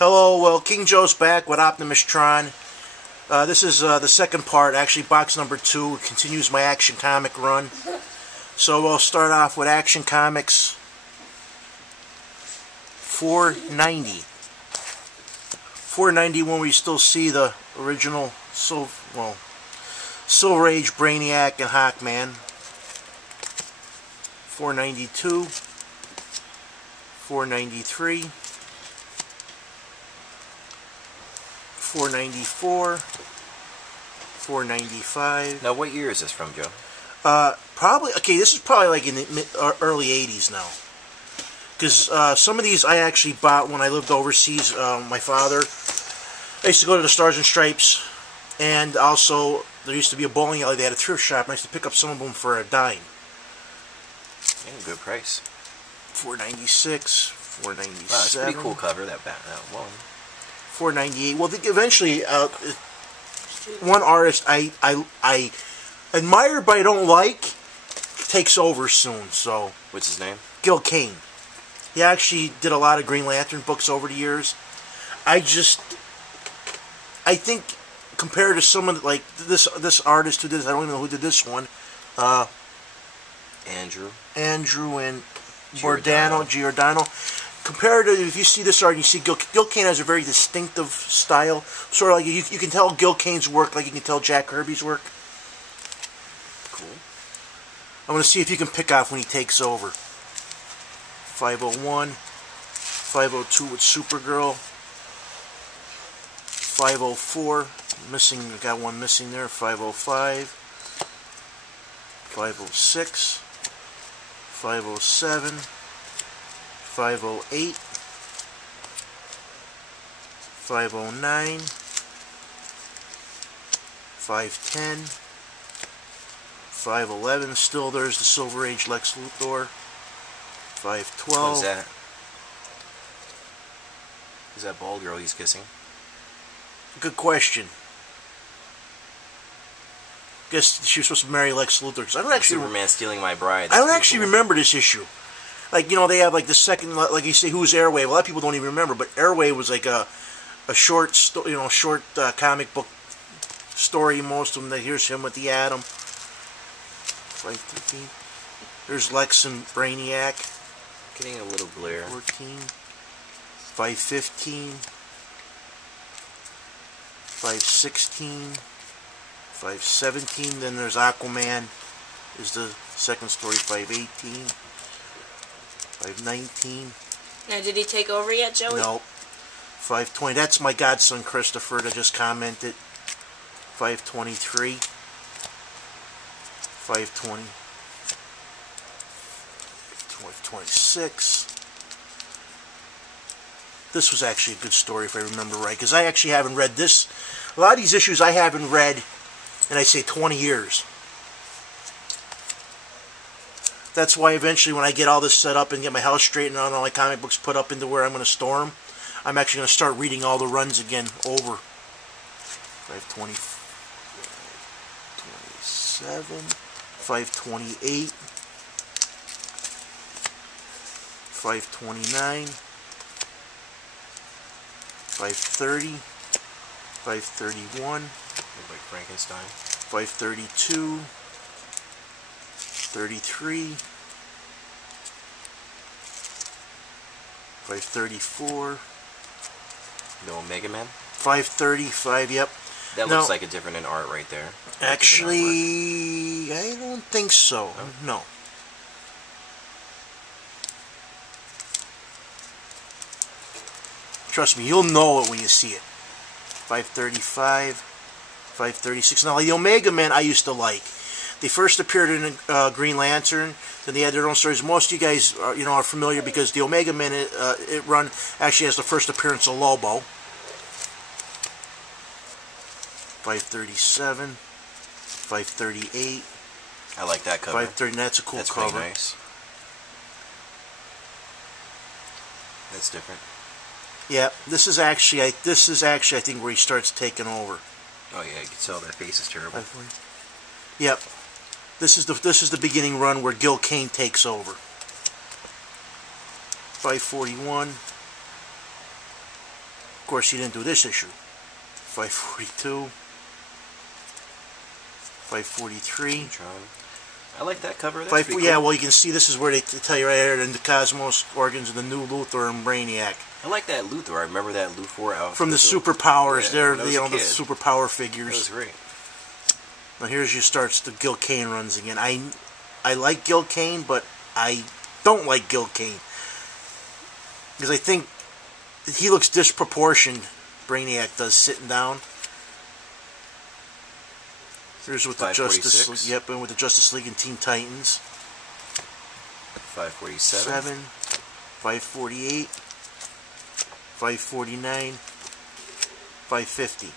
Hello, well, King Joe's back with Optimus Tron. This is the second part, actually box number 2. It continues my Action Comic run. So we'll start off with Action Comics 490. 491 we still see the original Silver Age Brainiac and Hawkman. 492. 493. 494, 495. Now, what year is this from, Joe? Probably, okay, this is probably like in the early 80s now. Because some of these I actually bought when I lived overseas. My father, I used to go to the Stars and Stripes, and also there used to be a bowling alley. They had a thrift shop, and I used to pick up some of them for a dime. Yeah, good price. 496, 497. Wow, that's a pretty cool cover, that one. 498. Well, eventually, one artist I admire but I don't like takes over soon. So, what's his name? Gil Kane. He actually did a lot of Green Lantern books over the years. I think compared to someone like this artist who did this, I don't even know who did this one. Andrew and Giordano. Compared to, if you see this art and you see Gil Kane has a very distinctive style. Sort of like, you can tell Gil Kane's work like you can tell Jack Kirby's work. Cool. I want to see if you can pick off when he takes over. 501. 502 with Supergirl. 504. Missing, got one missing there. 505. 506. 507. 508, 509, 510, 511, still there's the Silver Age Lex Luthor, 512. What is that? Is that bald girl he's kissing? Good question. Guess she was supposed to marry Lex Luthor. 'Cause I don't actually. Superman stealing my bride. I don't actually remember this issue. Like, you know, they have like the second, like you say, who's Airwave? A lot of people don't even remember, but Airwave was like a short, comic book story. Most of them. Here's him with the Atom. 513. There's Lex and Brainiac. Getting a little glare. 14. 515. 516. 517. Then there's Aquaman. Is the second story. 518. 519. Now, did he take over yet, Joey? No. 520. That's my godson Christopher that just commented. 523. 520. 526. This was actually a good story if I remember right, because I actually haven't read this. A lot of these issues I haven't read in, I say, 20 years. That's why eventually when I get all this set up and get my house straightened out and all my comic books put up into where I'm going to store them, I'm actually going to start reading all the runs again over. 520, 527, 528, 529, 530, 531, like Frankenstein, 532, 33, 534, no Omega Man, 535, yep. That looks like a different in art right there. Actually, I don't think so. No. Trust me, you'll know it when you see it. 535, 536. Now, the Omega Men I used to like. They first appeared in Green Lantern. Then they had their own stories. Most of you guys are familiar because the Omega Men it run actually has the first appearance of Lobo. 537, 538. I like that cover. 530. That's a cool cover. That's really nice. That's different. Yeah, this is actually I think where he starts taking over. Oh yeah, you can tell that face is terrible. Yep. This is the beginning run where Gil Kane takes over. 541, Of course, he didn't do this issue. 542. 543. I like that cover. That's cool. Yeah, well, you can see this is where they tell you right here in the Cosmos organs of the new Luthor and Brainiac. I like that Luthor. I remember that Luthor out from the superpowers. Yeah, they're the superpower figures. That was great. Now here's you starts the Gil Kane runs again. I like Gil Kane, but I don't like Gil Kane because I think he looks disproportioned. Brainiac does sitting down. Here's with the Justice League. Yep, and with the Justice League and Teen Titans. 547. 548. 549. 550.